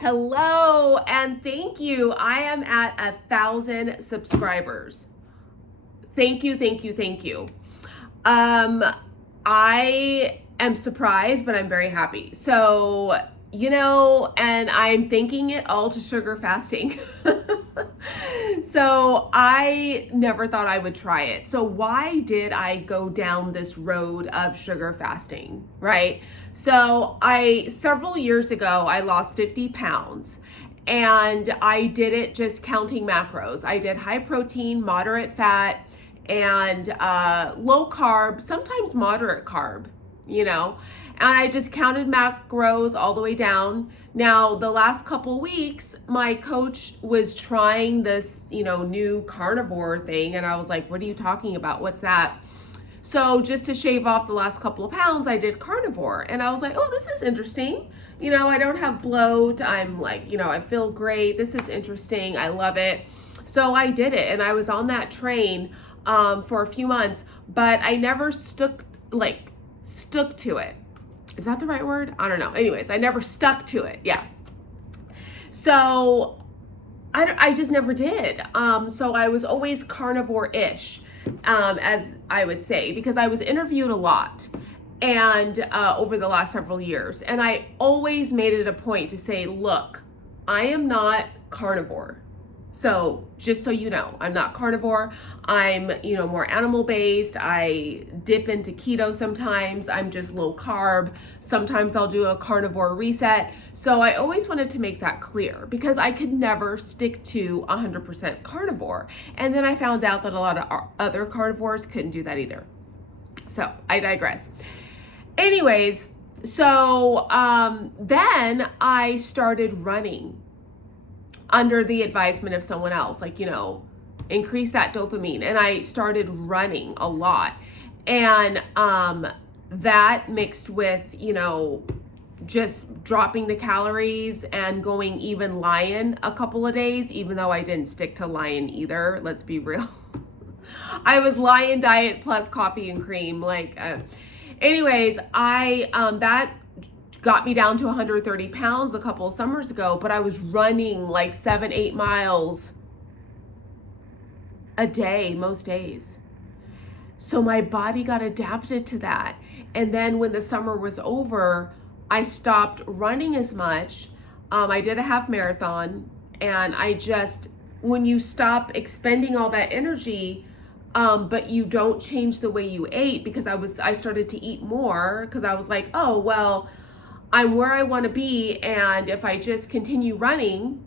Hello and thank you. I am at 1,000 subscribers. Thank you, thank you, thank you. Um, I am surprised, but I'm very happy. And I'm thanking it all to sugar fasting. So I never thought I would try it. So why did I go down this road of sugar fasting, right? Several years ago, I lost 50 pounds and I did it just counting macros. I did high protein, moderate fat, and low carb, sometimes moderate carb, you know. And I just counted macros all the way down. Now, the last couple weeks, my coach was trying this, new carnivore thing. And I was like, what are you talking about? What's that? So just to shave off the last couple of pounds, I did carnivore. And I was like, oh, this is interesting. I don't have bloat. I'm like, I feel great. This is interesting. I love it. So I did it. And I was on that train for a few months, but I never stuck to it. Is that the right word? I don't know. Anyways, I never stuck to it. Yeah. So I just never did. So I was always carnivore-ish, as I would say, because I was interviewed a lot and over the last several years. And I always made it a point to say, look, I am not carnivore. So just so you know, I'm not carnivore. I'm, more animal based. I dip into keto sometimes. I'm just low carb. Sometimes I'll do a carnivore reset. So I always wanted to make that clear because I could never stick to 100% carnivore. And then I found out that a lot of other carnivores couldn't do that either. So I digress. Anyways, then I started running under the advisement of someone else, increase that dopamine. And I started running a lot. And that mixed with, just dropping the calories and going even Lion a couple of days, even though I didn't stick to Lion either. Let's be real. I was Lion diet plus coffee and cream. Anyways, that got me down to 130 pounds a couple of summers ago, but I was running 7-8 miles a day most days. So my body got adapted to that. And then when the summer was over, I stopped running as much. I did a half marathon, and when you stop expending all that energy, but you don't change the way you ate, because I started to eat more because I was like, oh, well, I'm where I want to be, and if I just continue running,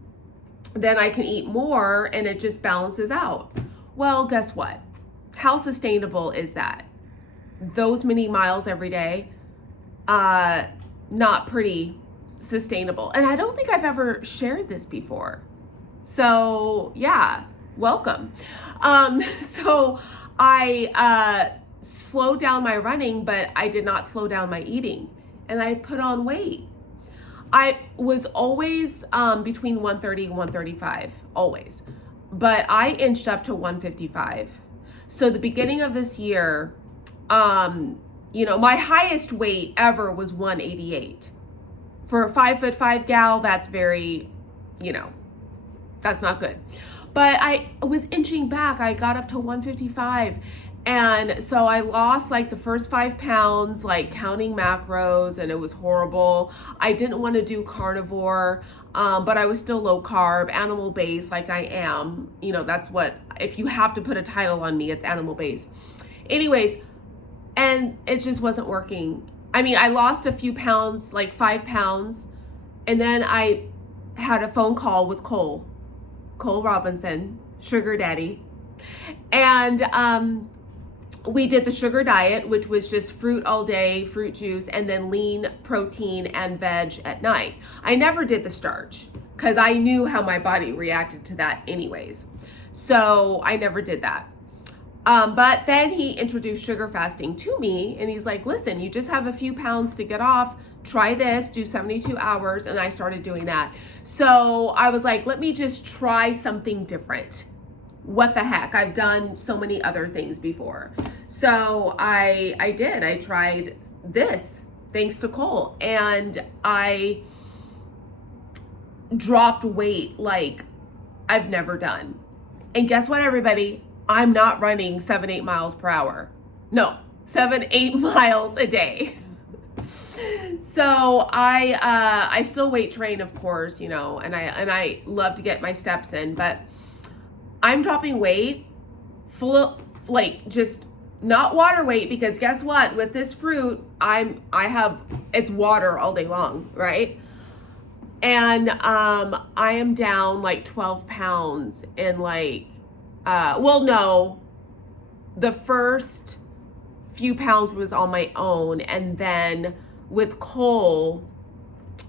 then I can eat more and it just balances out. Well, guess what? How sustainable is that? Those many miles every day, not pretty sustainable. And I don't think I've ever shared this before. So yeah, welcome. So I slowed down my running, but I did not slow down my eating. And I put on weight. I was always between 130 and 135, always. But I inched up to 155. So the beginning of this year, my highest weight ever was 188. For a 5'5" gal, that's very, that's not good. But I was inching back. I got up to 155. And so I lost the first 5 pounds, counting macros, and it was horrible. I didn't want to do carnivore, but I was still low carb, animal based, like I am. That's what, if you have to put a title on me, it's animal based. Anyways, and it just wasn't working. I mean, I lost a few pounds, 5 pounds, and then I had a phone call with Cole Robinson, Sugar Daddy, and we did the sugar diet, which was just fruit all day, fruit juice, and then lean protein and veg at night. I never did the starch because I knew how my body reacted to that anyways. So I never did that. But then he introduced sugar fasting to me, and he's like, listen, you just have a few pounds to get off. Try this, do 72 hours. And I started doing that. So I was like, let me just try something different. What the heck? I've done so many other things before. So I did. I tried this thanks to Cole, and I dropped weight like I've never done. And guess what, everybody? I'm not running 7-8 miles per hour. No, 7-8 miles a day. So I still weight train, of course, you know, and I love to get my steps in, but I'm dropping weight full of, like, just not water weight, because guess what? With this fruit, it's water all day long, right? And I am down like 12 pounds in like, well, no, the first few pounds was on my own, and then with Cole,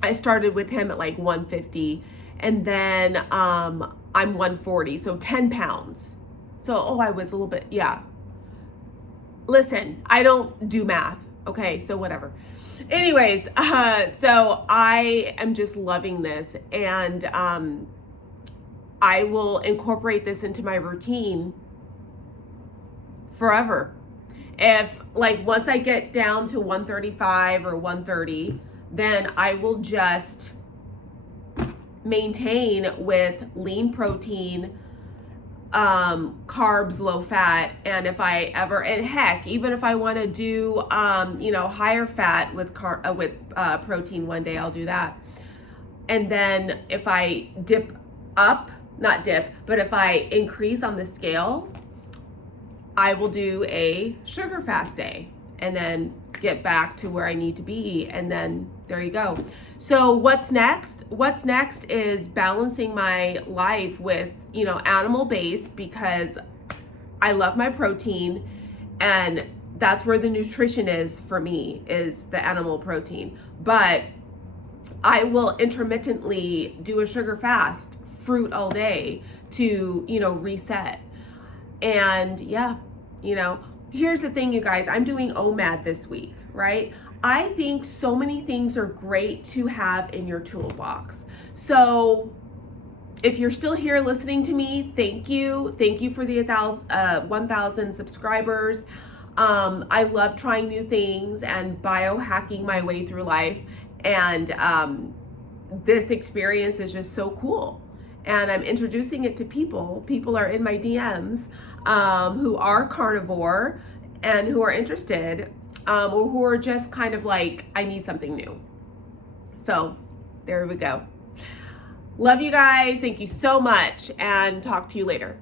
I started with him at like 150, and then I'm 140, so 10 pounds. So, I was a little bit, yeah. Listen, I don't do math, okay, so whatever. Anyways, so I am just loving this, and I will incorporate this into my routine forever. If, like, once I get down to 135 or 130, then I will just maintain with lean protein, carbs, low fat. And if I ever, and heck, even if I want to do, higher fat with protein one day, I'll do that. And then if I if I increase on the scale, I will do a sugar fast day and then get back to where I need to be. And then there you go. So what's next? What's next is balancing my life with, animal based, because I love my protein, and that's where the nutrition is for me, is the animal protein. But I will intermittently do a sugar fast, fruit all day to, reset. And yeah, here's the thing, you guys, I'm doing OMAD this week, right? I think so many things are great to have in your toolbox. So if you're still here listening to me, thank you. Thank you for the 1,000 subscribers. I love trying new things and biohacking my way through life. And this experience is just so cool. And I'm introducing it to people. People are in my DMs who are carnivore and who are interested, or who are just kind of like, I need something new. So there we go. Love you guys. Thank you so much, and talk to you later.